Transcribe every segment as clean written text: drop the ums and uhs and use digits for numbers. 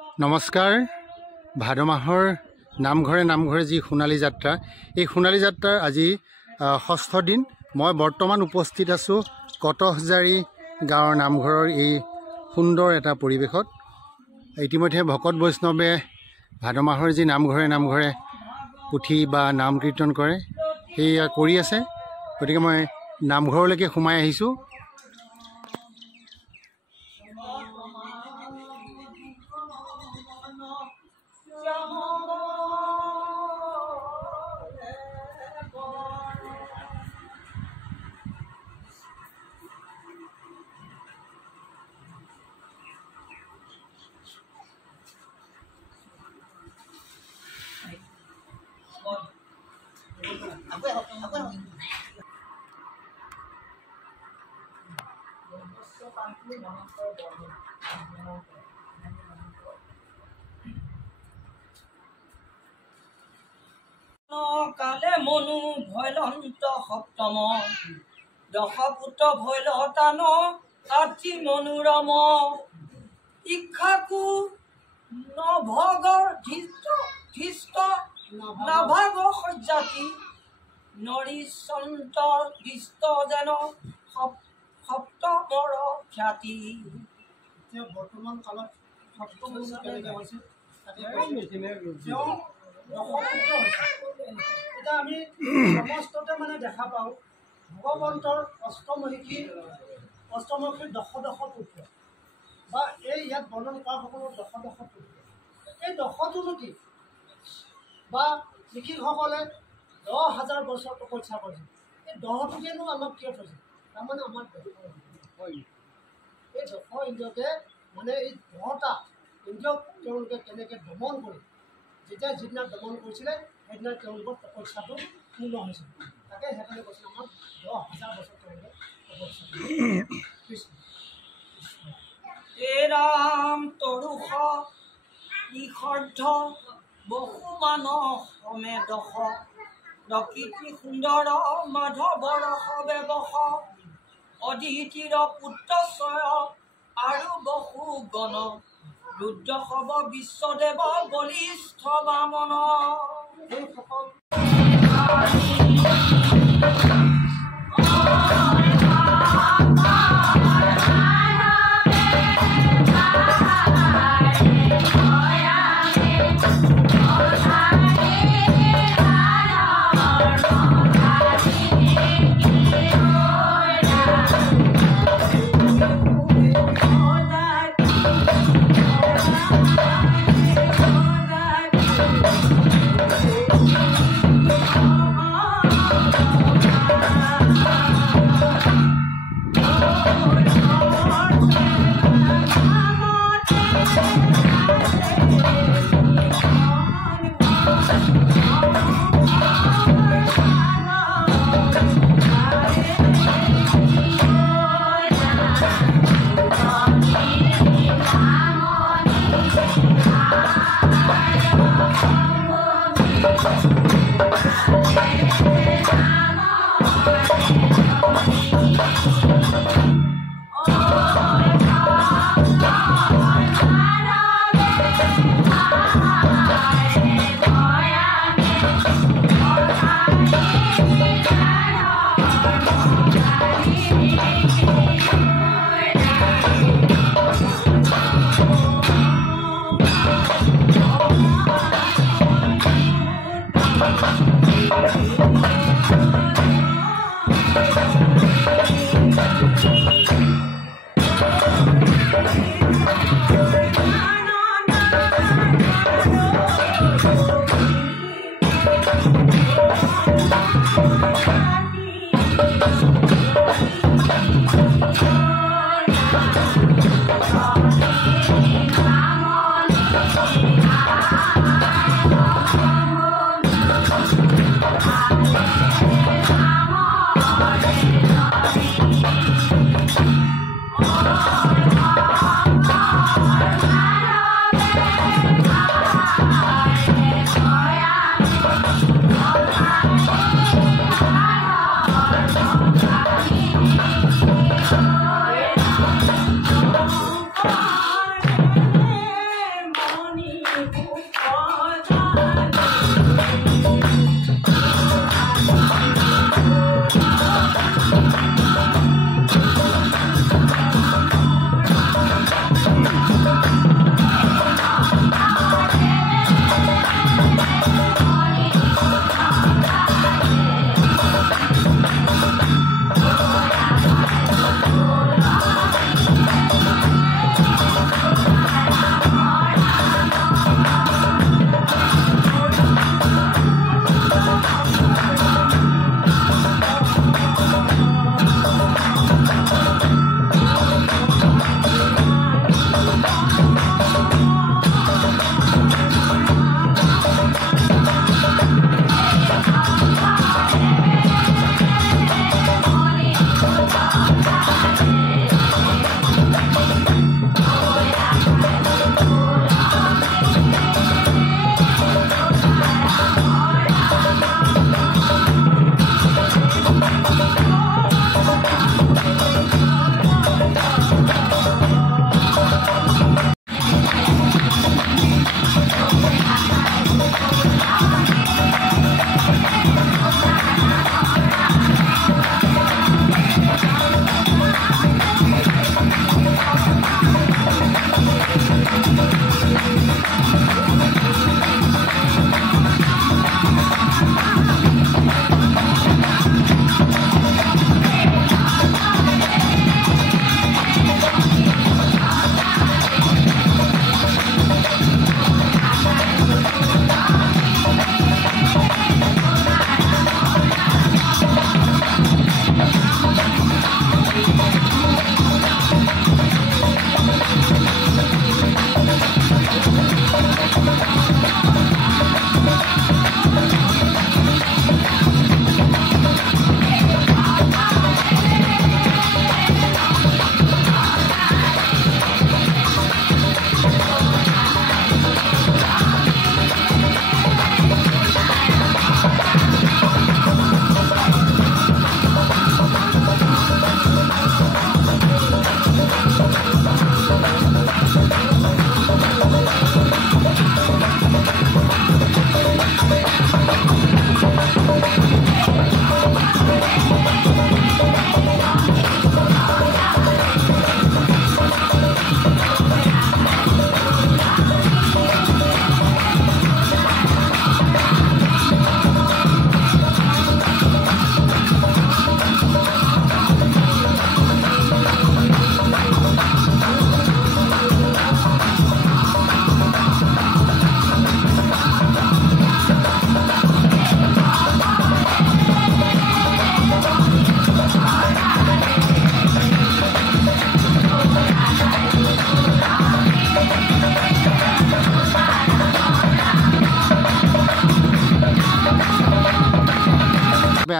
নমস্কাৰ। ভাদ মাহৰ নামঘৰে যি সোণালী যাত্ৰা, এই সোণালী যাত্ৰাৰ আজি ষষ্ঠ দিন। মই বৰ্তমান উপস্থিত আছোঁ কটহজাৰী গাঁৱৰ নামঘৰৰ এই সুন্দৰ এটা পৰিৱেশত। ইতিমধ্যে ভকত বৈষ্ণৱে ভাদ মাহৰ যি নামঘৰে পুথি বা নাম কীৰ্তন কৰে সেয়া কৰি আছে। গতিকে মই নামঘৰলৈকে সোমাই আহিছোঁ। কালে মনু ভৈলন্ত সপ্তম দশপুত ভৈলতান আতি মনোৰম ইক্ষাকু নভগৰ ধৃষ্ট নাভাগ সজ্জাতি নৰিচন্ত দৃষ্ট যেন সপ্তমৰ খ্যাতি। বৰ্তমান কালত সপ্তম হৈছে এতিয়া আমি সমস্ততে দেখা পাওঁ ভগৱন্তৰ অষ্টমুখী দশ পুত্ৰ বা এই ইয়াত বৰ্ণন কৰা সকলৰ দশ পুত্ৰ। এই দশটো কি বা লিখিকসকলে 10,000 বছৰ তপস্যা কৰিছে। এই দহটোকেনো আমাক কিয় থৈছে? তাৰমানে আমাৰ এই দশ ইন্দ্ৰিয়কে এই 10টা ইন্দ্ৰিয়ক তেওঁলোকে কেনেকৈ দমন কৰি যিদিনা দমন কৰিছিলে সেইদিনা তেওঁলোকৰ তপস্যাটো পূৰ্ণ হৈছিল। তাকে সেইকাৰণে কৈছিল আমাক 10,000 বছৰ তেওঁলোকে তপস্যা কৰিছিল। এ ৰাম তৰুষ ইষৰ্ধ বহুমান সমে দশ প্ৰকৃতি সুন্দৰ মাধৱৰ ব্যৱস অদিতিৰ পুত্ৰস্বয় আৰু বহু গণ ৰুদ্ৰ হব বিশ্বদেৱ বলিষ্ঠ বামন। এইসকল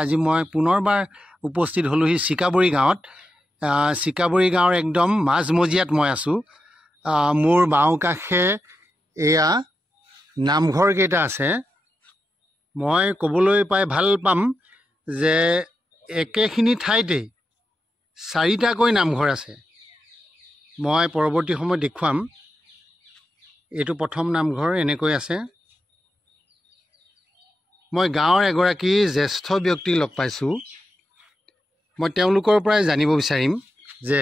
আজি মই পুনৰবাৰ উপস্থিত হ'লোহি চিকাবৰী গাঁৱত। চিকাবৰী গাঁৱৰ একদম মাজমজিয়াত মই আছোঁ। মোৰ বাওঁ কাষে এয়া নামঘৰকেইটা আছে। মই ক'বলৈ পাই ভাল পাম যে একেখিনি ঠাইতেই 4টাকৈ নামঘৰ আছে। মই পৰৱৰ্তী সময়ত দেখুৱাম। এইটো প্ৰথম নামঘৰ এনেকৈ আছে। মই গাঁৱৰ এগৰাকী জ্যেষ্ঠ ব্যক্তি লগ পাইছোঁ। মই তেওঁলোকৰ পৰাই জানিব বিচাৰিম যে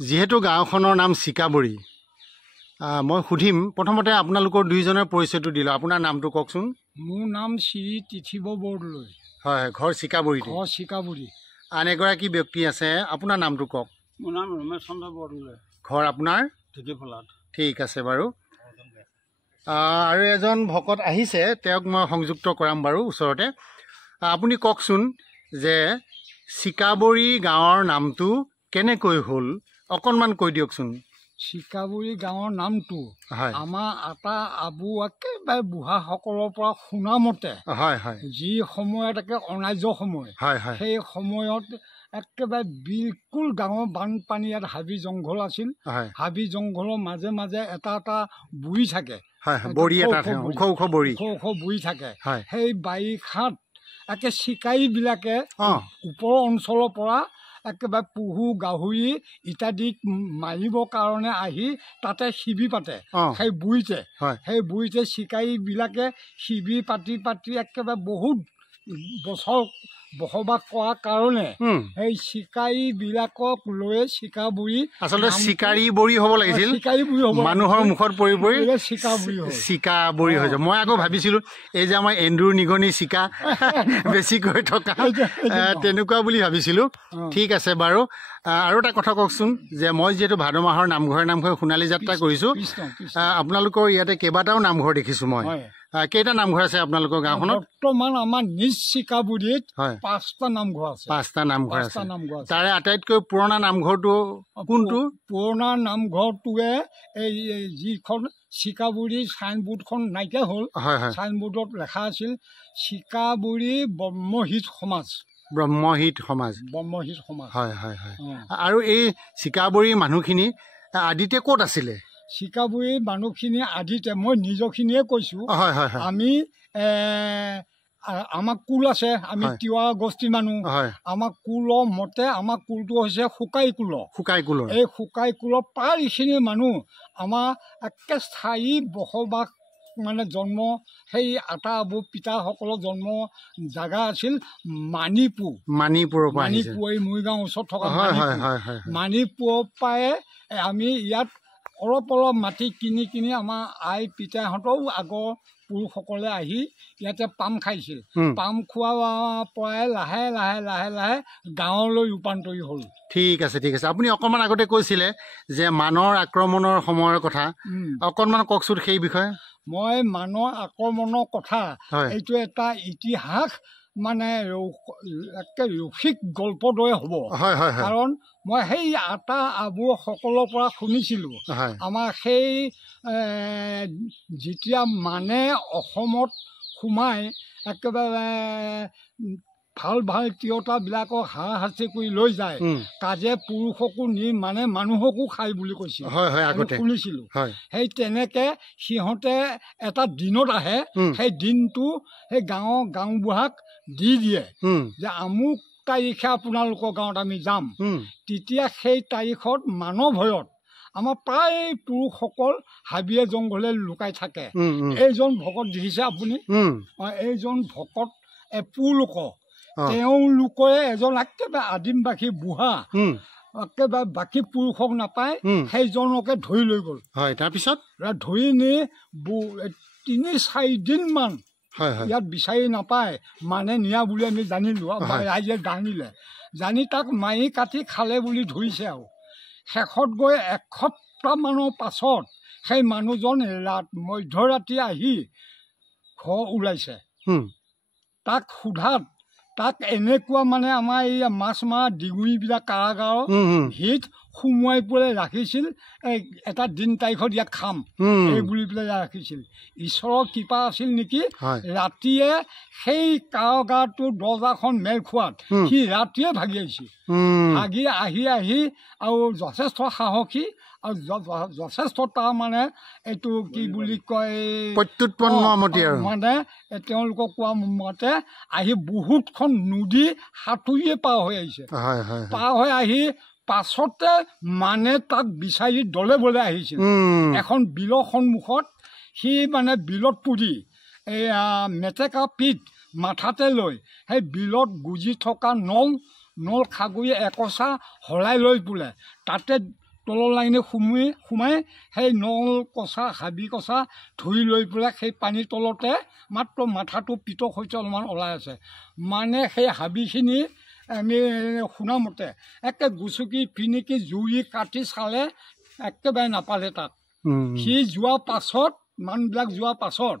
যিহেতু গাঁওখনৰ নাম চিকাবৰী, মই সুধিম প্ৰথমতে আপোনালোকৰ দুইজনৰ পৰিচয়টো দিলোঁ। আপোনাৰ নামটো কওকচোন। মোৰ নাম শ্ৰী তিথিব বৰদলৈ। হয়, ঘৰ চিকাবৰীতে। ঘৰ চিকাবৰী। আন এগৰাকী ব্যক্তি আছে, আপোনাৰ নামটো কওক। মোৰ নাম ৰমেশ চন্দ্ৰ বৰদলৈ। ঘৰ আপোনাৰ ঢেকীফলাত। ঠিক আছে বাৰু। আৰু এজন ভকত আহিছে, তেওঁক মই সংযুক্ত কৰাম বাৰু ওচৰতে। আপুনি কওকচোন যে চিকাবৰী গাঁৱৰ নামটো কেনেকৈ হ'ল, অকণমান কৈ দিয়কচোন। চিকাবৰী গাঁৱৰ নামটো হয় আমাৰ আটা আবু একেবাৰে বুঢ়াসকলৰ পৰা শুনা মতে, হয় হয়, যি সময়ত অনাৰ্য সময়, হয় হয়, সেই সময়ত একেবাৰে বিলকুল গাঁৱৰ বানপানী, ইয়াত হাবি জংঘল আছিল। হয়, হাবি জংঘলৰ মাজে মাজে এটা এটা বুৰি থাকে। হয় হয়, বৰি এটা ওখ ওখ বৰি, ওখ ওখ বুৰি থাকে। হয়, সেই বাৰিষাত চিকাৰীবিলাকে ওপৰৰ অঞ্চলৰ পৰা একেবাৰে পুহু গাহৰি ইত্যাদি মাৰিবৰ কাৰণে আহি তাতে শিবিৰ পাতে। সেই বুৰিতে চিকাৰীবিলাকে শিবিৰ পাতি পাতি একেবাৰে বহুত বছৰ বসবাস কৰাৰ কাৰণে সেই চিকাৰীবিলাকক লৈ চিকাবৰী, আচলতে চিকাৰী বৰী হ'ব লাগিছিল, মানুহৰ মুখত পৰি পৰি চিকাবৰী হৈ যায়। মই আকৌ ভাবিছিলোঁ এই যে আমাৰ এন্দুৰ নিগনি চিকা বেছিকৈ থকা তেনেকুৱা বুলি ভাবিছিলোঁ। ঠিক আছে বাৰু। আৰু এটা কথা কওকচোন যে মই যিহেতু ভাদ মাহৰ নামঘৰে নামঘৰে সোণালী যাত্ৰা কৰিছোঁ, আপোনালোকৰ ইয়াতে কেইবাটাও নামঘৰ দেখিছোঁ মই। কেইটা নামঘৰ আছে আপোনালোকৰ গাঁওখনত? বৰ্তমান আমাৰ নিজ চিকাবৰীত 5টা নামঘৰ আছে। 5টা নামঘৰ আছে। তাৰে আটাইতকৈ পুৰণা নামঘৰটো কোনটো? পুৰণা নামঘৰটোৱে এই যিখন চিকাবৰী চাইনবোৰ্ডখন নাইকিয়া হ'ল, চাইনবোৰ্ডত লেখা আছিল চিকাবৰী ব্ৰহ্মহিত সমাজ। ব্ৰহ্মহিত সমাজ। ব্ৰহ্মহিত সমাজ। হয় হয় হয়। আৰু এই চিকাবৰীৰ মানুহখিনি আদিতে ক'ত আছিলে? চিকাবৰীৰ মানুহখিনি আদিতে মই নিজৰখিনিয়ে কৈছোঁ। আমি আমাৰ কুল আছে, আমি তিৱা গোষ্ঠী মানুহ। আমাৰ কুলৰ মতে আমাৰ কুলটো হৈছে শুকাই কুল। এই শুকাই কুলৰ প্ৰায়খিনি মানুহ আমাৰ একে স্থায়ী বসবাস জন্ম, সেই আটা আবু পিতাসকলৰ জন্ম জাগা আছিল মাণিপুৰ। মাণিপুৰ এই মৰিগাঁও ওচৰত থকা মাণিপুৰৰ পৰাই আমি ইয়াত অলপ অলপ মাটি কিনি কিনি আমাৰ আই পিতাহঁতেও আগৰ পুৰুষসকলে আহি ইয়াতে পাম খাইছিল। পাম খোৱাৰ পৰাই লাহে লাহে লাহে লাহে গাঁৱলৈ ৰূপান্তৰি হ'ল। ঠিক আছে ঠিক আছে। আপুনি অকণমান আগতে কৈছিলে যে মানৰ আক্ৰমণৰ সময়ৰ কথা, অকণমান কওকচোন সেই বিষয়ে। মই মানৰ আক্ৰমণৰ কথা, এইটো এটা ইতিহাস একে ৰসিক গল্পৰ দৰে হ'ব। কাৰণ মই সেই আটা আবুসকলৰ পৰা শুনিছিলোঁ, আমাৰ সেই যেতিয়া মানে অসমত সোমাই একেবাৰে ভাল ভাল তিৰোতাবিলাকক হাৰাশাস্তি কৰি লৈ যায়, কাজে পুৰুষকো নি মানুহকো খাই বুলি কৈছিল, শুনিছিলোঁ। সেই তেনেকে সিহঁতে এটা দিনত আহে, সেই দিনটো সেই গাঁওবুঢ়াক দি দিয়ে যে আমুক তাৰিখে আপোনালোকৰ গাঁৱত আমি যাম। তেতিয়া সেই তাৰিখত ভয়ত আমাৰ প্ৰায় পুৰুষসকল হাবিয়ে জংঘলে লুকাই থাকে। এইজন ভকত দেখিছে আপুনি, এইজন ভকত পুলোক, তেওঁলোকে এজন একেবাৰে আদিমবাসী বুঢ়া, একেবাৰে বাকী পুৰুষক নাপায়, সেইজনকে ধৰি লৈ গ'ল। তাৰপিছত ধৰি নি 3-4 দিনমান ইয়াত বিচাৰি নাপায়, নিয়া বুলি আমি জানিলোঁ, ৰাইজে জানি তাক মাৰি কাটি খালে বুলি ধৰিছে। আৰু শেষত গৈ এসপ্তাহমানৰ পাছত সেই মানুহজন মধ্যৰাতি আহি ঘৰ ওলাইছে। তাক সোধাত তাক এনেকুৱা আমাৰ এই মাছ মৰা ডিঙৰিবিলাক কাৰাগাৰৰ ভিত সোমোৱাই পেলাই ৰাখিছিল এটা দিন তাৰিখত ইয়াক খাম এই বুলি পেলাই ৰাখিছিল ঈশ্বৰৰ কৃপা আছিল নেকি ৰাতিয়ে সেই কাৰাগাৰটোৰ দৰ্জাখন মেল খোৱাত সি ৰাতিয়ে ভাগি আহিছিল ভাগি আহি আৰু যথেষ্ট সাহসী আৰু যথেষ্ট তাৰ মানে এইটো কি বুলি কয় মানে তেওঁলোকক কোৱা মতে আহি বহুতখন নদী সাঁতুৰিয়ে পাৰ হৈ আহিছে পাৰ হৈ আহি পাছতে মানে তাক বিচাৰি দলে বলে আহিছিল এখন বিলৰ সন্মুখত সি মানে বিলত পুৰি এই মেটেকা পিঠ মাথাতে লৈ সেই বিলত গুজি থকা নল খাগৰি একচা হৰাই লৈ বোলে তাতে তলৰ লাইনে সোমাই সেই নল কচা হাবি কচা ধুই লৈ পেলাই সেই পানীৰ তলতে মাত্ৰ মাথাটো পিতক হৈছে অলপমান ওলাই আছে মানে সেই হাবিখিনি আমি শুনামতে একে গুচুকি পিনিকি জুই কাটি চালে একেবাৰে নাপালে তাক সি যোৱা পাছত মানুহবিলাক যোৱা পাছত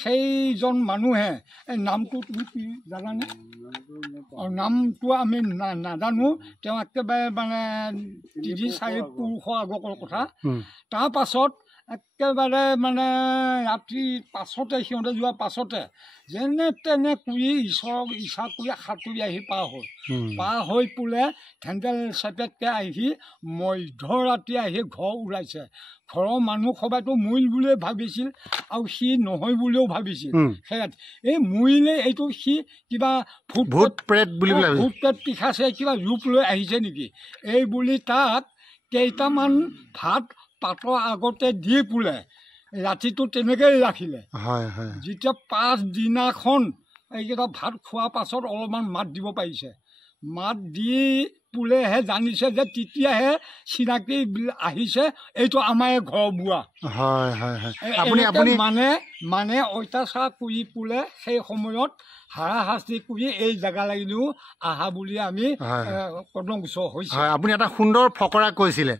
সেইজন মানুহে নামটো তুমি কি জানানে নামটো আমি নাজানো তেওঁ একেবাৰে মানে ৩-৪ পুৰুষৰ আগৰ কথা তাৰ পাছত একেবাৰে মানে ৰাতি পাছতে সিহঁতে যোৱা পাছতে যেনে তেনে কৰি ঈশ্বৰক ইচ্ছা কৰি সাঁতুৰি আহি পাৰ হৈ পেলাই হেণ্ডেল চেপেটকৈ আহি মধ্যৰাতি আহি ঘৰ ওলাইছে ঘৰৰ মানুহ সবাইতো মৰিল বুলিয়ে ভাবিছিল আৰু সি নহয় বুলিও ভাবিছিল সেয়াত এই মৰিলে এইটো সি কিবা ভূত প্ৰেত পিখাইছে কিবা ৰূপ লৈ আহিছে নেকি এই বুলি তাক কেইটামান ভাত পাতৰ আগতে দি পেলাই ৰাতিটো তেনেকৈয়ে ৰাখিলে যেতিয়া পাছদিনাখন এইকেইটা ভাত খোৱাৰ পাছত অলপমান মাত দিব পাৰিছে মাত দি পোলেহে জানিছে যে তেতিয়াহে চিনাকি আহিছে এইটো আমাৰ ঘৰ বোৱা মানে অত্যাচাৰ কৰি পোলে সেই সময়ত হাৰাশাস্তি কৰি এই জেগা লাগিলেও আহা বুলি আমি পদ্মগোচৰ হৈছে আপুনি এটা সুন্দৰ ফকৰা কৈছিলে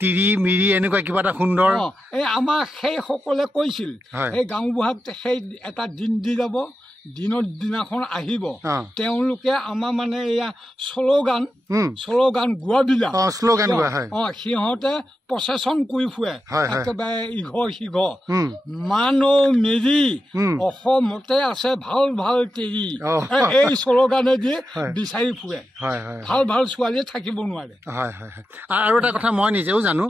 তিৰি মিৰি এনেকুৱা কিবা এটা সুন্দৰ এই আমাৰ সেইসকলে কৈছিল এই গাঁওবুঢ়াক সেই এটা দিন দি যাব দিনৰ দিনাখন আহিব তেওঁলোকে আমাৰ মানে এয়া শ্লোগান গোৱাবিলাক সিহঁতে প্ৰচেছন কৰি ফুৰে একেবাৰে ইঘৰ সিঘৰ মানৌ মেৰি অসমতে আছে ভাল ভাল তেৰি এই শ্লোগানেদি বিচাৰি ফুৰে ভাল ছোৱালী থাকিব নোৱাৰে আৰু এটা কথা মই নিজেও জানো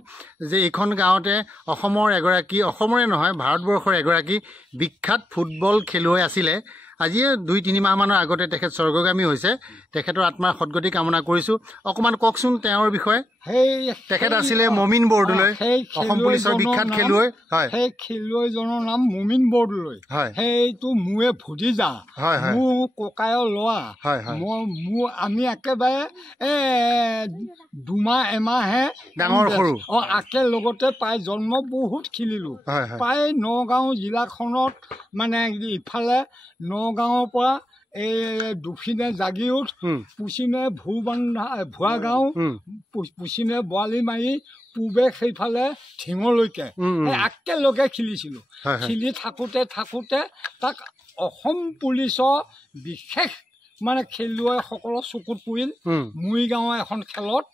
যে এইখন গাঁৱতে অসমৰে নহয় ভাৰতবৰ্ষৰ এগৰাকী বিখ্যাত ফুটবল খেলুৱৈ আছিলে আজিয়ে 2-3 মাহমানৰ আগতে তেখেত স্বৰ্গগামী হৈছে তেখেতৰ আত্মাৰ সদ্গতি কামনা কৰিছোঁ অকণমান কওকচোন তেওঁৰ বিষয়ে তেখেত আছিলে মমিন বৰদলৈ অসম পুলিচৰ বিখ্যাত খেলুৱৈ সেই খেলুৱৈজনৰ নাম মমিন বৰদলৈ সেইটো মোৰে ভতিজা মোৰ ককায়ৰ ল'ৰা আমি একেবাৰে 2 মাহ এমাহে ডাঙৰ সৰু একেলগতে প্ৰায় জন্ম বহুত খেলিলোঁ প্ৰায় নগাঁও জিলাখনত মানে ইফালে নগাঁৱৰ পৰা এই দক্ষিণে জাগিৰোড পশ্চিমে ভুৱা গাঁও পশ্চিমে বৰালি মাৰি পূবে সেইফালে ঢিঙলৈকে একেলগে খেলিছিলোঁ খেলি থাকোঁতে তাক অসম পুলিচৰ বিশেষ মানে খেলুৱৈসকলৰ চকুত পৰিল মৰিগাঁৱৰ এখন খেলত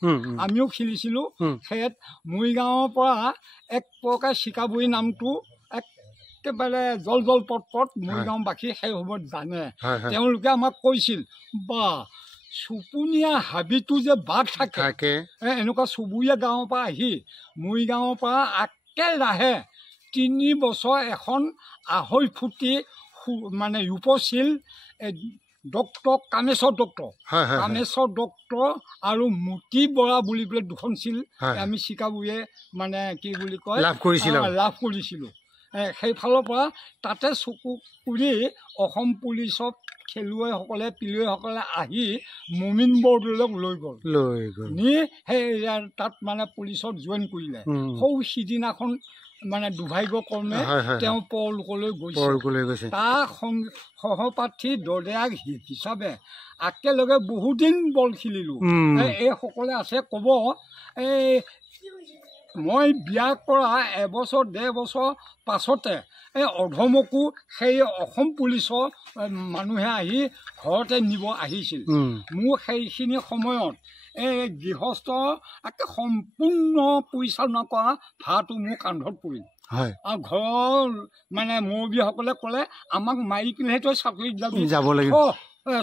আমিও খেলিছিলোঁ সেয়াত মৰিগাঁৱৰ পৰা এক প্ৰকাৰ চিকাবুৰী নামটো একেবাৰে জল পট মৰিগাঁওবাসী সেই সময়ত জানে তেওঁলোকে আমাক কৈছিল বা চুপুনীয়া হাবিটো যে বাঘ থাকে এনেকুৱা চুবুৰীয়া গাঁৱৰ পৰা আহি মৰিগাঁৱৰ পৰা একেৰাহে 3 বছৰ এখন 2.5 ফুটি মানে ৰূপশীল ডক্টৰ কামেশ্বৰ ডক্টৰ আৰু মতি বৰা বুলি পেলাই 2খন ছিল আমি চিকাবুৰীয়ে মানে কি বুলি কয় লাভ কৰিছিলোঁ সেইফালৰ পৰা তাতে চকু কৰি অসম পুলিচত পিলুৱৈসকলে আহি মমিন বৰদলৈক লৈ গ'ল নি সেই তাত মানে পুলিচত জইন কৰিলে সিদিনাখন মানে দুৰ্ভাগ্যক্ৰমে তেওঁ পৰলোকলৈ গৈছে তাৰ সহপাঠী দৰ্দায়াক হিচাপে একেলগে বহুদিন বল খেলিলোঁ এইসকলে আছে ক'ব এই মই বিয়া কৰা 1-1.5 বছৰ পাছতে এই অধমকো সেই অসম পুলিচৰ মানুহে আহি ঘৰতে নিব আহিছিল মোৰ সেইখিনি সময়ত এই গৃহস্থ একে সম্পূৰ্ণ পৰিচালনা কৰা ভাৰটো মোৰ কান্ধত পৰিল আৰু ঘৰৰ মানে মুৰব্বীসকলে ক'লে আমাক মাৰি কিনেহে তই চাকৰিত যাব লাগিব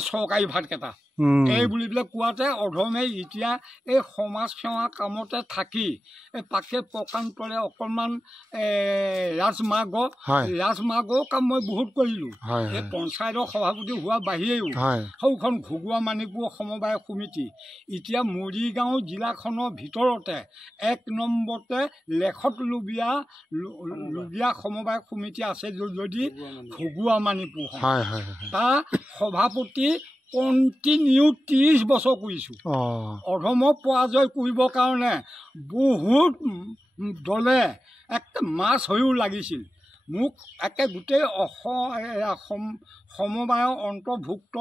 চৰকাৰী ভাতকেইটা এই বুলি পেলাই কোৱাতে অধমে এতিয়া এই সমাজ সেৱা কামতে থাকি পাকে প্ৰকান্তৰে অকণমান ৰাজমাৰ্গৰ কাম মই বহুত কৰিলোঁ। এই পঞ্চায়তৰ সভাপতি হোৱা বাহিৰেও সৌখন ঘুগুৱা মানিপুৰ সমবায় সমিতি এতিয়া মৰিগাঁও জিলাখনৰ ভিতৰতে ১ নম্বৰতে লেখত লুবিয়া সমবায় সমিতি আছে যদি ঘুগুৱা মানিপুৰ তাৰ সভাপতি কণ্টিনিউ 30 বছৰ কৰিছোঁ। অধমক পৰাজয় কৰিবৰ কাৰণে বহুত দলে একে মাছ হৈও লাগিছিল। মোক একে গোটেই সমবায়ৰ অন্তৰ্ভুক্ত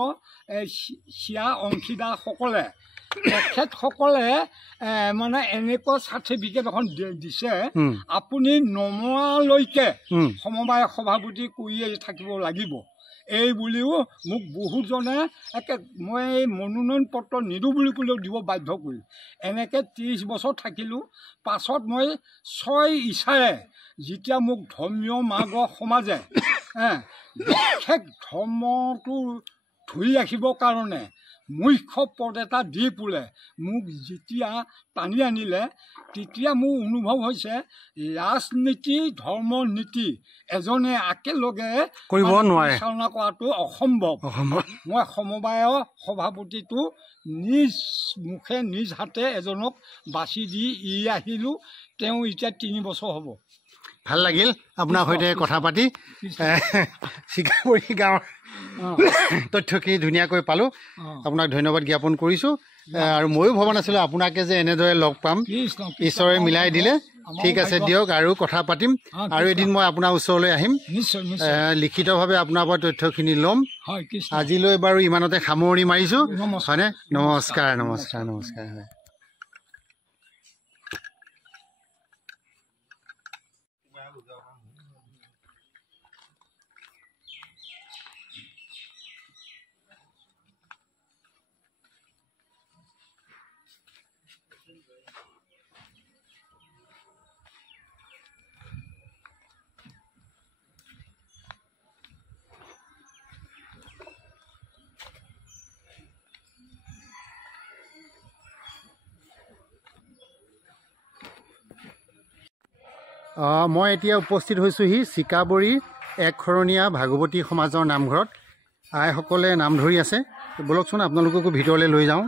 চিয়া অংশীদাৰসকলে তেখেতসকলে মানে এনেকুৱা চাৰ্টিফিকেট এখন দিছে আপুনি নমৰালৈকে সমবায় সভাপতি কৰিয়ে থাকিব লাগিব। এই বুলিও মোক বহুতজনে একে মই এই মনোনয়ন পত্ৰ নিদিওঁ বুলি ক'লেও দিব বাধ্য কৰিল। এনেকৈ 30 বছৰ থাকিলোঁ। পাছত মই 6 ইচ্ছাৰে যেতিয়া মোক ধৰ্মীয় মাৰ্গৰ সমাজে বিশেষ ধৰ্মটো ধৰি ৰাখিবৰ কাৰণে মুখ্য পদ এটা দি পেলে মোক যেতিয়া টানি আনিলে তেতিয়া মোৰ অনুভৱ হৈছে ৰাজনীতি ধৰ্ম নীতি এজনে একেলগে কৰিব নোৱাৰে, পৰিচালনা কৰাটো অসম্ভৱ। মই সমবায়ৰ সভাপতিটো নিজ মুখে নিজ হাতে এজনক বাছি দি আহিলোঁ। তেওঁ এতিয়া 3 বছৰ হ'ব। ভাল লাগিল আপোনাৰ সৈতে কথা পাতি। চিকাবৰী গাঁৱৰ তথ্যখিনি ধুনীয়াকৈ পালোঁ। আপোনাক ধন্যবাদ জ্ঞাপন কৰিছোঁ। আৰু ময়ো ভবা নাছিলোঁ আপোনাকে যে এনেদৰে লগ পাম, ঈশ্বৰে মিলাই দিলে। ঠিক আছে দিয়ক, আৰু কথা পাতিম আৰু এদিন মই আপোনাৰ ওচৰলৈ আহিম, লিখিতভাৱে আপোনাৰ পৰা তথ্যখিনি ল'ম। আজিলৈ বাৰু ইমানতে সামৰণি মাৰিছোঁ হয়নে? নমস্কাৰ নমস্কাৰ নমস্কাৰ। হয় মই এতিয়া উপস্থিত হৈছোঁহি চিকাবৰী একশৰণীয়া ভাগৱতী সমাজৰ নামঘৰত। আইসকলে নাম ধৰি আছে। বলকচোন আপোনালোককো ভিতৰলৈ লৈ যাওঁ।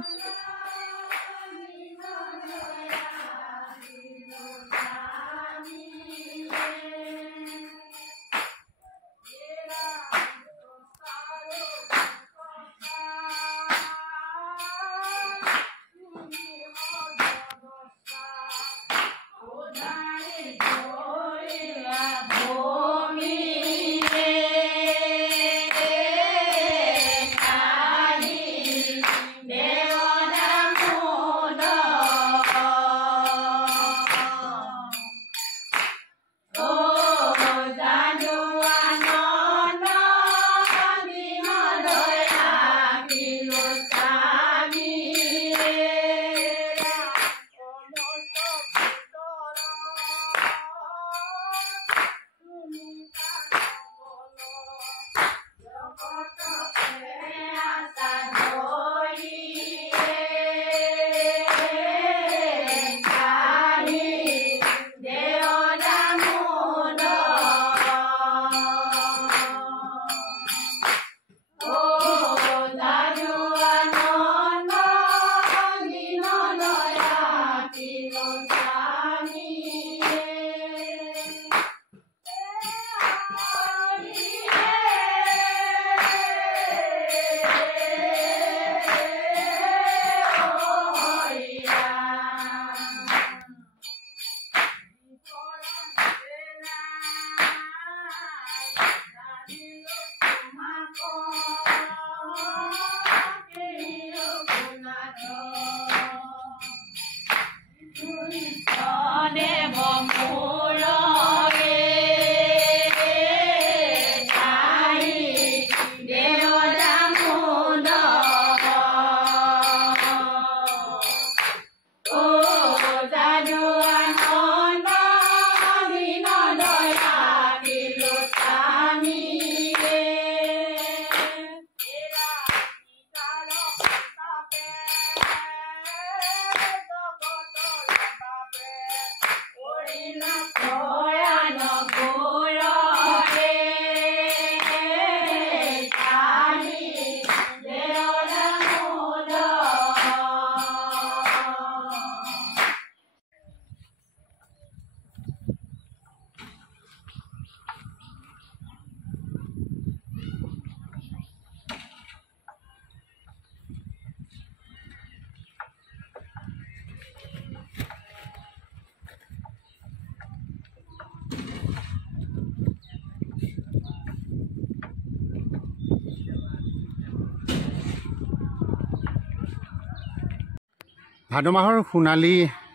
ভাদ মাহৰ সোণালী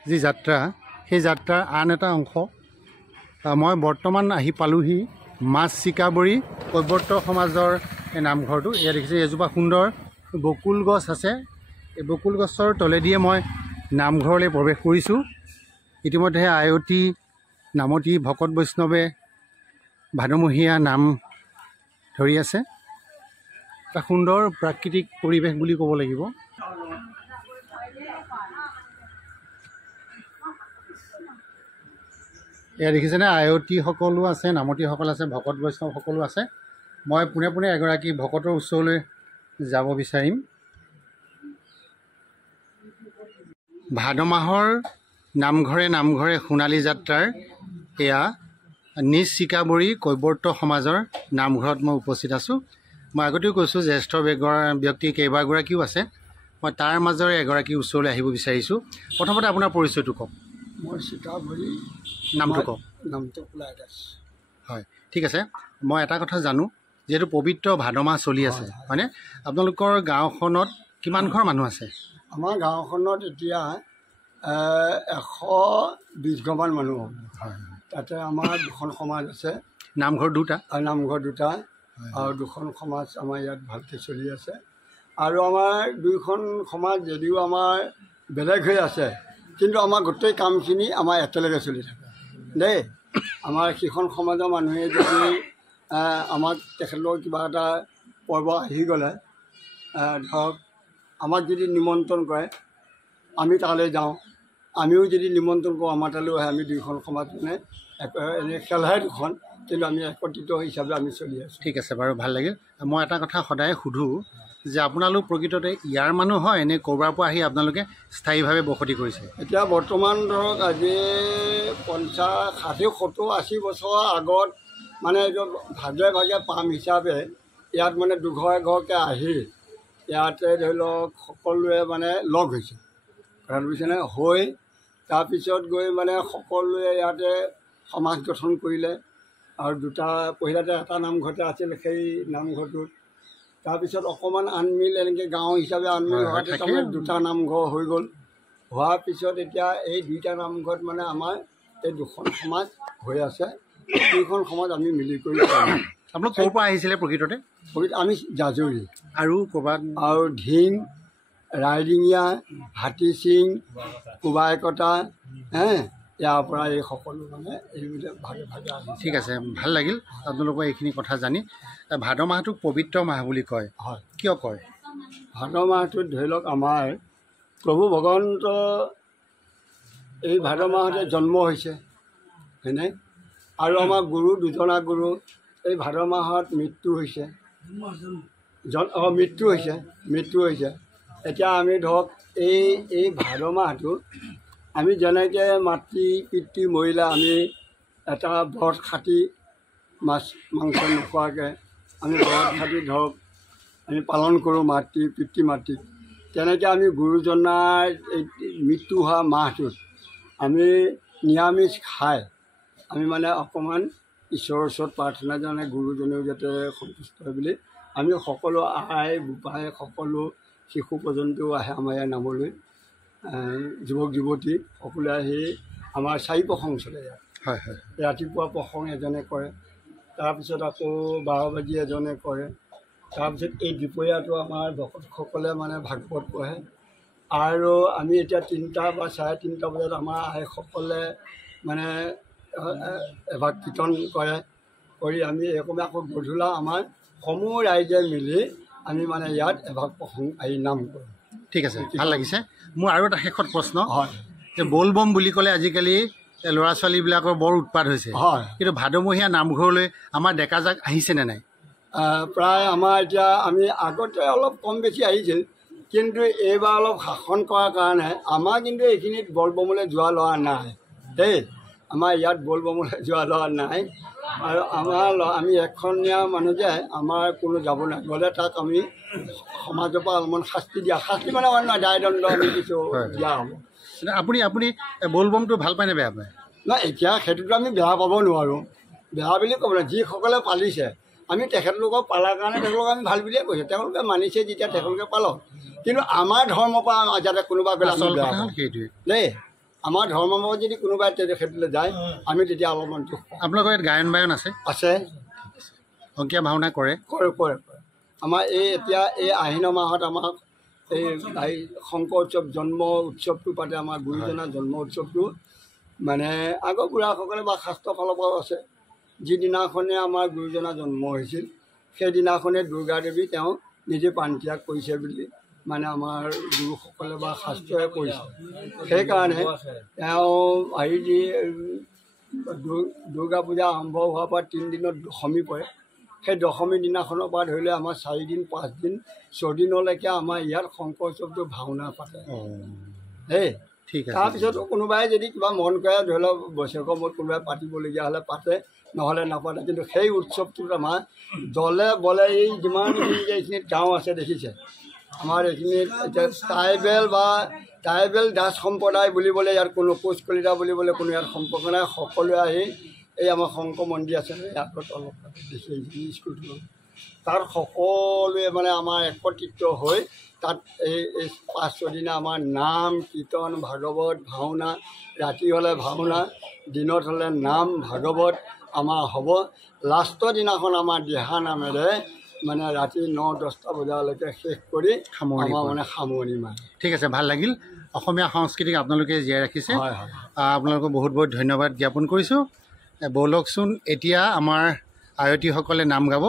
যি যাত্ৰা সেই যাত্ৰাৰ আন এটা অংশ মই বৰ্তমান আহি পালোহি মাছ চিকাবৰী কৈৱৰ্ত সমাজৰ এই নামঘৰটো। ইয়াত দেখিছে এজোপা সুন্দৰ বকুল গছ আছে। এই বকুল গছৰ তলেদিয়ে মই নামঘৰলৈ প্ৰৱেশ কৰিছোঁ। ইতিমধ্যে আয়তী নামতী ভকত বৈষ্ণৱে ভাদমহীয়া নাম ধৰি আছে। এটা সুন্দৰ প্ৰাকৃতিক পৰিৱেশ বুলি ক'ব লাগিব। এয়া দেখিছেনে আয়তীসকলো আছে, নামতীসকল আছে, ভকত বৈষ্ণৱ সকলো আছে। মই পোনে পোনে এগৰাকী ভকতৰ ওচৰলৈ যাব বিচাৰিম। ভাদ মাহৰ নামঘৰে নামঘৰে সোণালী যাত্ৰাৰ এয়া নিজ চিকাবৰী কৈৱৰ্ত সমাজৰ নামঘৰত মই উপস্থিত আছোঁ। মই আগতেও কৈছোঁ জ্যেষ্ঠ ব্যক্তি কেইবাগৰাকীও আছে। মই তাৰ মাজৰে এগৰাকী ওচৰলৈ আহিব বিচাৰিছোঁ। প্ৰথমতে আপোনাৰ পৰিচয়টো কওক। মই চিকাবৰী, নামটো কওক। নামটো কুলাই দাস। হয়, ঠিক আছে। মই এটা কথা জানো, যিহেতু পবিত্ৰ ভাদ মাহ চলি আছে হয়নে, আপোনালোকৰ গাঁওখনত কিমান ঘৰ মানুহ আছে? আমাৰ গাঁওখনত এতিয়া 120 ঘৰমান মানুহ হ'ব। হয়, তাতে আমাৰ দুখন সমাজ আছে। নামঘৰ দুটা? নামঘৰ দুটা আৰু দুখন সমাজ আমাৰ ইয়াত ভালকৈ চলি আছে। আৰু আমাৰ দুইখন সমাজ যদিও আমাৰ বেলেগ হৈ আছে, কিন্তু আমাৰ গোটেই কামখিনি আমাৰ একেলগে চলি থাকে দেই। আমাৰ সেইখন সমাজৰ মানুহে যদি আমাক তেখেতলোকৰ কিবা এটা পৰ্ব আহি গ'লে ধৰক আমাক যদি নিমন্ত্ৰণ কৰে আমি তালৈ যাওঁ, আমিও যদি নিমন্ত্ৰণ কৰোঁ আমাৰ তালৈ আহে। আমি দুইখন সমাজ মানে এনেই খেলহে দুখন, কিন্তু আমি একত্ৰিত হিচাপে আমি চলি আছোঁ। ঠিক আছে বাৰু, ভাল লাগিল। মই এটা কথা সদায় সোধোঁ যে আপোনালোক প্ৰকৃততে ইয়াৰ মানুহ হয় নে ক'ৰবাৰ পৰা আহি আপোনালোকে স্থায়ীভাৱে বসতি কৰিছে? এতিয়া বৰ্তমান ধৰক আজি 50, 60, 70, 80 বছৰৰ আগত মানে এইটো ভাগে ভাগে পাম হিচাপে ইয়াত মানে দুঘৰ এঘৰকৈ আহি ইয়াতে ধৰি লওক সকলোৱে মানে লগ হৈছে, কথাটো বুজিছেনে, হৈ তাৰপিছত গৈ মানে সকলোৱে ইয়াতে সমাজ গঠন কৰিলে। আৰু দুটা পহিলাতে এটা নামঘৰতে আছিল, সেই নামঘৰটোত তাৰপিছত অকণমান আনমিল এনেকৈ গাঁও হিচাপে আনমিল হোৱাতে তাৰমানে দুটা নামঘৰ হৈ গ'ল। হোৱাৰ পিছত এতিয়া এই দুইটা নামঘৰত মানে আমাৰ এই দুখন সমাজ হৈ আছে। দুইখন সমাজ আমি মিলি কৰি আপোনালোক ক'ৰ পৰা আহিছিলে প্ৰকৃততে? আমি জাজৰি আৰু ক'ৰবাত আৰু ঢিং, ৰাইডিঙীয়া, হাতীচিং, কোবাইকটা, ইয়াৰ পৰা এই সকলো মানে এইবিলাক ভাগে ভাগে আহিছে। ঠিক আছে, ভাল লাগিল আপোনালোকৰ এইখিনি কথা জানি। ভাদ মাহটোক পবিত্ৰ মাহ বুলি কয়, হয় কিয় কয়? ভাদ মাহটোত ধৰি লওক আমাৰ প্ৰভু ভগৱন্ত এই ভাদ মাহতে জন্ম হৈছে হয়নে, আৰু আমাৰ গুৰু দুজনা গুৰু এই ভাদ মাহত মৃত্যু হৈছে। মৃত্যু হৈছে। এতিয়া আমি ধৰক এই ভাদ মাহটো আমি যেনেকৈ মাতৃ পিতৃ মৰিলে আমি এটা ব্ৰত খাটি মাছ মাংস নোখোৱাকৈ আমি ব্ৰত খাটি ধৰক আমি পালন কৰোঁ মাতৃ পিতৃ মাতৃক। তেনেকৈ আমি গুৰুজনাৰ এই মৃত্যু হোৱা মাহটোত আমি নিৰামিষ খাই আমি মানে অকণমান ঈশ্বৰৰ ওচৰত প্ৰাৰ্থনা জনাই গুৰুজনেও যাতে সন্তুষ্ট হয় বুলি আমি সকলো আই বোপাই সকলো শিশু পৰ্যন্তও আহে আমাৰ ইয়াৰ নামলৈ। যুৱক যুৱতী সকলোৱে আহি আমাৰ 4 প্ৰসংগ চলে ইয়াত। হয় হয়, ৰাতিপুৱা প্ৰসংগ এজনে কৰে, তাৰপিছত আকৌ 12 বাজি এজনে কৰে, তাৰপিছত এই দুপৰীয়াটো আমাৰ ভকতসকলে মানে ভাগৱত পঢ়ে। আৰু আমি এতিয়া 3টা বা 3:30 বজাত আমাৰ আইসকলে মানে এভাগ কীৰ্তন কৰে, কৰি আমি একেবাৰে আকৌ গধূলা আমাৰ সমূহ ৰাইজে মিলি আমি মানে ইয়াত এভাগ প্ৰসংগ আহি নাম কৰোঁ। ঠিক আছে, ভাল লাগিছে। মোৰ আৰু এটা শেষত প্ৰশ্ন, হয় যে বলবম বুলি ক'লে আজিকালি ল'ৰা ছোৱালীবিলাকৰ বৰ উৎপাত হৈছে, হয়, কিন্তু ভাদমহীয়া নামঘৰলৈ আমাৰ ডেকাজাক আহিছেনে নাই? প্ৰায় আমাৰ এতিয়া আমি আগতে অলপ কম বেছি আহিছিল, কিন্তু এইবাৰ অলপ শাসন কৰাৰ কাৰণে আমাৰ কিন্তু এইখিনিত বলবমলৈ যোৱা ল'ৰা নাই দেই। আমাৰ ইয়াত বলবমলৈ যোৱা ল'ৰা নাই। আৰু আমি এখনীয়া মানুহ যে আমাৰ কোনো যাব নাই, গ'লে তাক আমি সমাজৰ পৰা অলপমান শাস্তি মানে অন্য দায়দণ্ড আমি কিছু দিয়া হ'ব। আপুনি বলবমটো ভাল পায়নে বেয়া পায়? নাই, এতিয়া সেইটোতো আমি বেয়া পাব নোৱাৰোঁ, বেয়া বুলি ক'ব নোৱাৰোঁ। যিসকলে পালিছে আমি তেখেতলোকক পালাৰ কাৰণে তেখেতলোকক আমি ভাল বুলিয়ে কৈছোঁ। তেওঁলোকে মানিছে যেতিয়া তেখেতলোকে পালক। কিন্তু আমাৰ ধৰ্মৰ পৰা যাতে কোনোবা গ'লে সেইটোৱে দেই আমাৰ ধৰ্মৰ পৰা যদি কোনোবাই সেইটোলৈ যায় আমি তেতিয়া অলপমান দুখ পাওঁ। আপোনালোকৰ ইয়াত গায়ন বায়ন আছে আছে অংকীয়া ভাওনা কৰে কৰে কৰে কৰে আমাৰ এই এতিয়া এই আহিন মাহত আমাক এই শংকৰ উৎসৱ জন্ম উৎসৱটো পাতে আমাৰ গুৰুজনাৰ জন্ম উৎসৱটো মানে আগৰ বুঢ়াসকলে বা শাস্ত্ৰৰ ফালৰ পৰাও আছে যিদিনাখনে আমাৰ গুৰুজনাৰ জন্ম হৈছিল সেইদিনাখনে দুৰ্গা দেৱী তেওঁ নিজে প্ৰাণত্যাগ কৰিছে বুলি মানে আমাৰ গুৰুসকলে বা শাস্ত্ৰই কৈছে। সেইকাৰণে তেওঁ হেৰি দুৰ্গা পূজা আৰম্ভ হোৱাৰ পৰা 3 দিনত দশমী পৰে। সেই দশমী দিনাখনৰ পৰা ধৰি লৈ আমাৰ 4 দিন 5 দিন 6 দিনলৈকে আমাৰ ইয়াত শংকৰ উৎসৱটো ভাওনা পাতে দেই। ঠিক আছে তাৰপিছতো কোনোবাই যদি কিবা মন কৰে ধৰি লওক বছৰেকৰ মূৰত কোনোবাই পাতিবলগীয়া হ'লে পাতে নহ'লে নাপাতে। কিন্তু সেই উৎসৱটোত আমাৰ দলে বলে এই যিমানখিনি যে এইখিনিত গাঁও আছে দেখিছে আমাৰ এইখিনিত এতিয়া ট্ৰাইবেল দাস সম্প্ৰদায় বুলিবলৈ ইয়াত কোনো কোচ কলিতা বুলিবলৈ কোনো ইয়াত সম্পৰ্ক নাই। সকলোৱে আহি এই আমাৰ শংকৰ মন্দিৰ আছে ইয়াত অলপ দেখি স্কুলটো তাত সকলোৱে মানে আমাৰ একত্ৰিত হৈ তাত এই 5-6 দিনা আমাৰ নাম কীৰ্তন ভাগৱত ভাওনা ৰাতি হ'লে ভাওনা দিনত হ'লে নাম ভাগৱত আমাৰ হ'ব। লাষ্টৰ দিনাখন আমাৰ দিহা নামেৰে মানে ৰাতি 9-10টা বজালৈকে শেষ কৰি আমাৰ মানে সামৰণি মাৰে। ঠিক আছে ভাল লাগিল অসমীয়া সংস্কৃতিক আপোনালোকে জীয়াই ৰাখিছে। হয় হয় আপোনালোকক বহুত বহুত ধন্যবাদ জ্ঞাপন কৰিছোঁ। ব'লকচোন এতিয়া আমাৰ আয়তীসকলে নাম গাব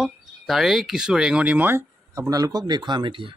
তাৰেই কিছু ৰেঙনি মই আপোনালোকক দেখুৱাম এতিয়া।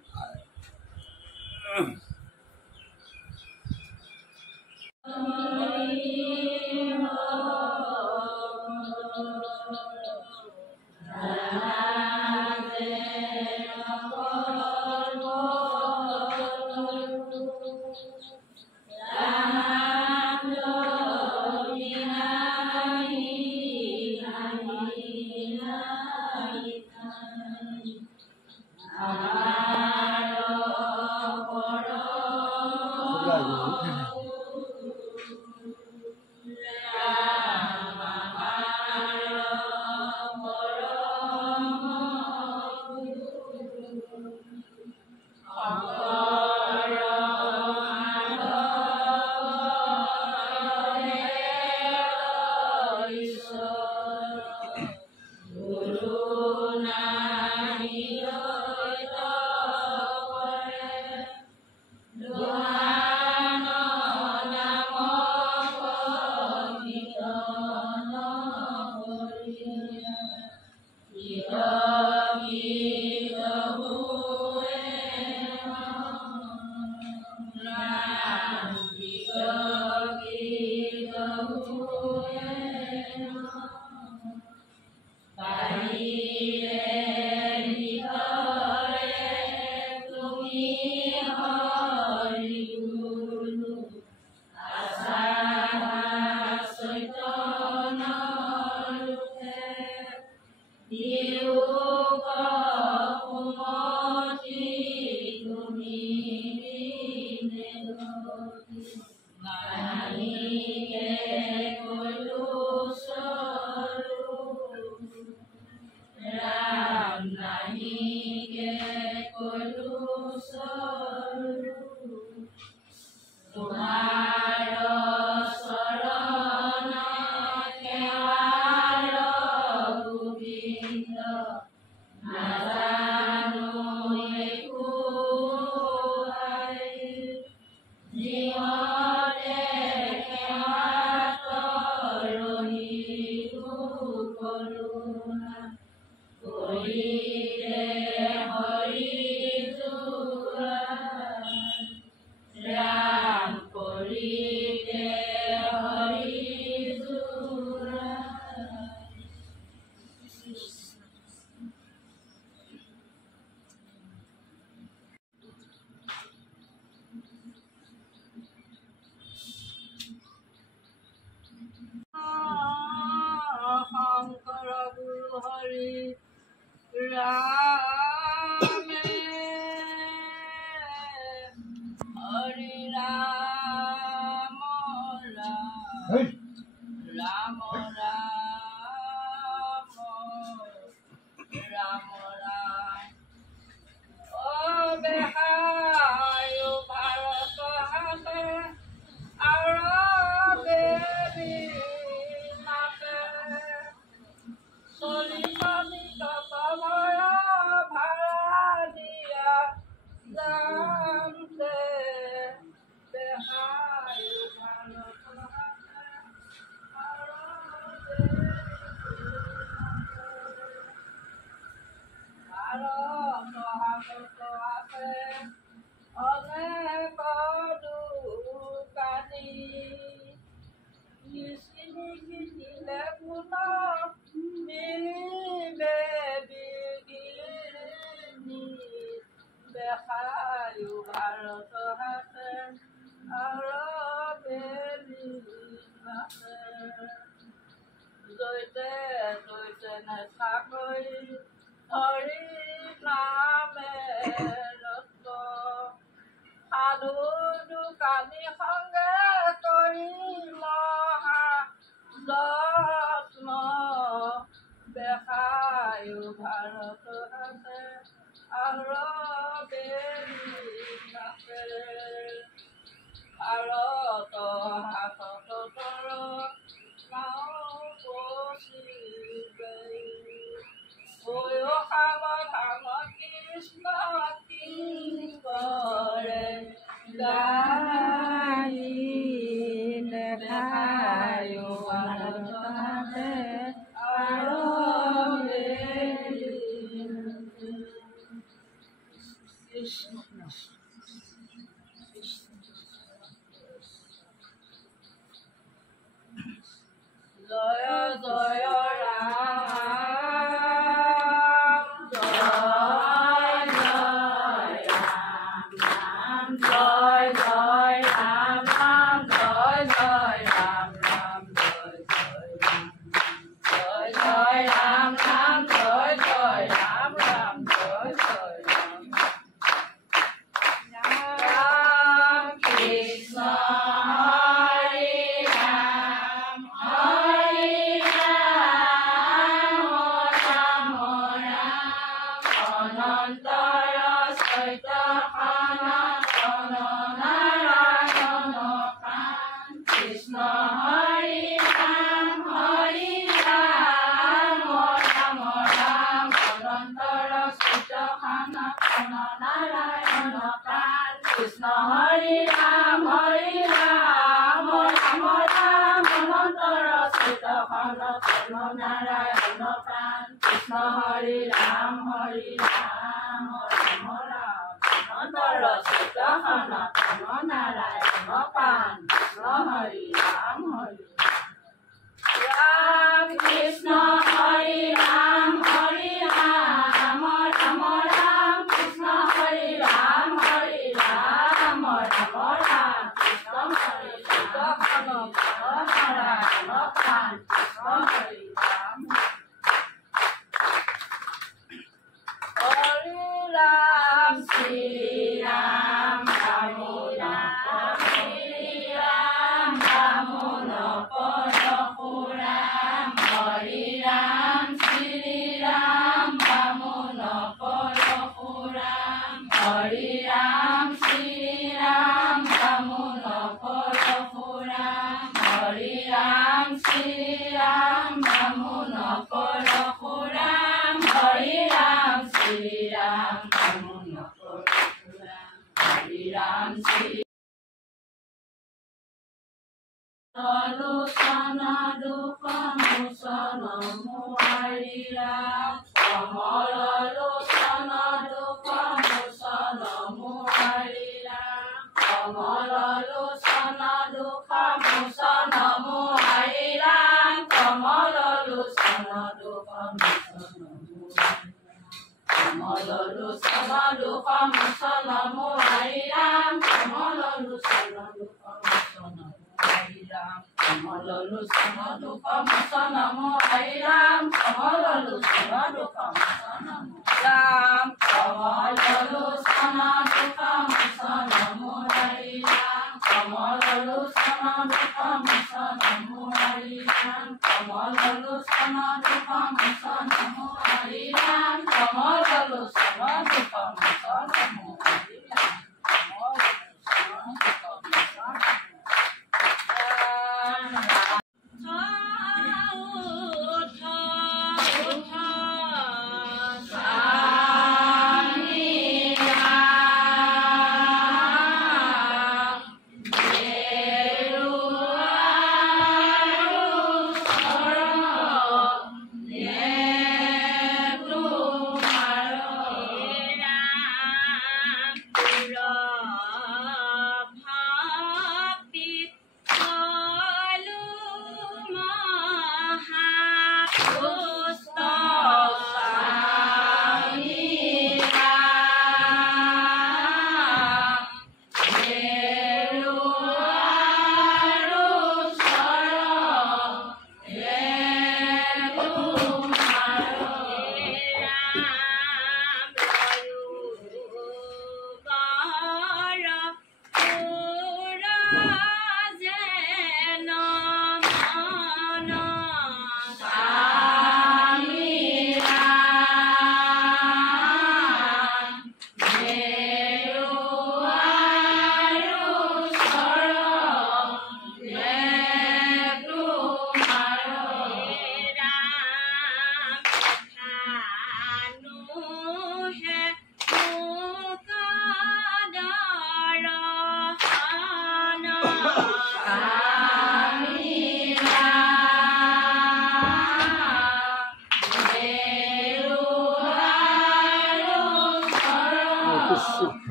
নিশ্চিত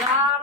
Yeah.